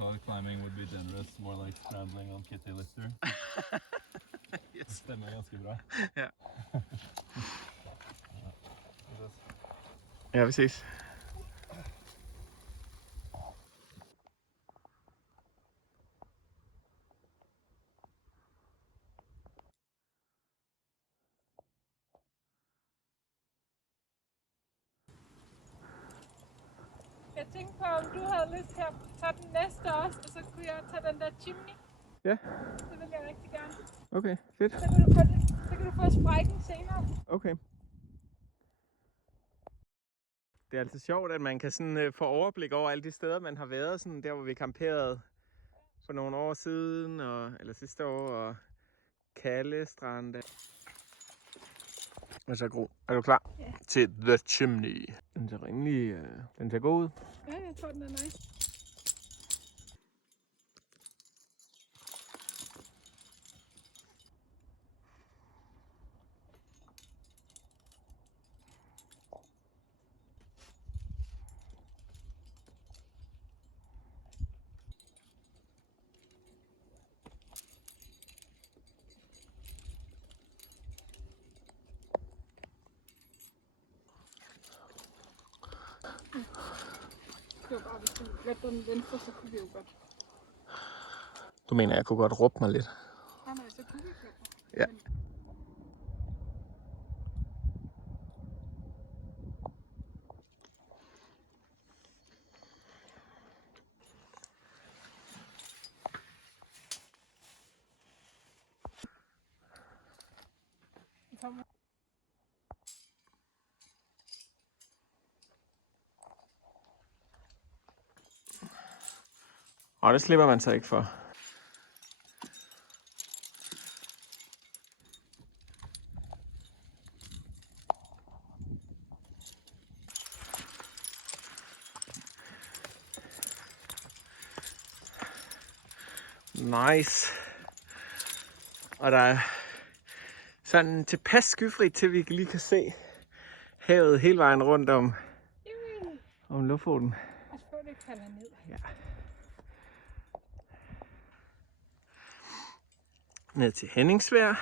call it climbing would be generous, more like scrambling on kitty litter. Yes. Det stemmer ganske bra. Ja. Yes. Ja, vi ses. Jeg tænkte på, om du havde lyst til at tage den næste også, og så kunne jeg tage den der chimney. Ja. Det vil jeg rigtig gerne. Okay, fedt. Så kan du få sprækken senere. Okay. Det er altid sjovt, at man kan sådan få overblik over alle de steder, man har været. Sådan der, hvor vi camperede for nogle år siden, eller sidste år, og Kalle Strand. Hvad så, Gro? Er du klar til The Chimney? Den ser rimelig... den ser god ud. Ja, jeg tror, den er nice. Det var bare, hvis du valgte den venstre, så kunne vi jo godt. Du mener, jeg kunne godt råbe mig lidt? Nej, så kunne vi godt. Ja. Og det slipper man så ikke for. Nice. Og der er sådan tilpas skyfrit, til vi lige kan se havet hele vejen rundt om Lofoten. Pas på, det falder ned. Ja. Ned til Henningsvær.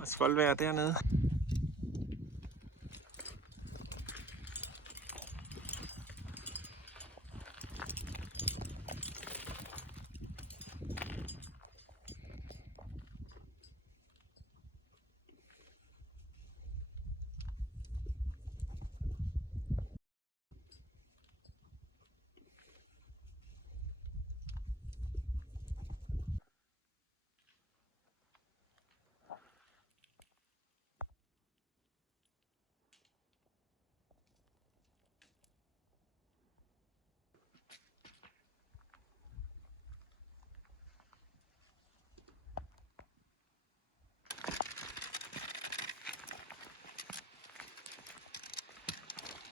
Og Svolvær dernede.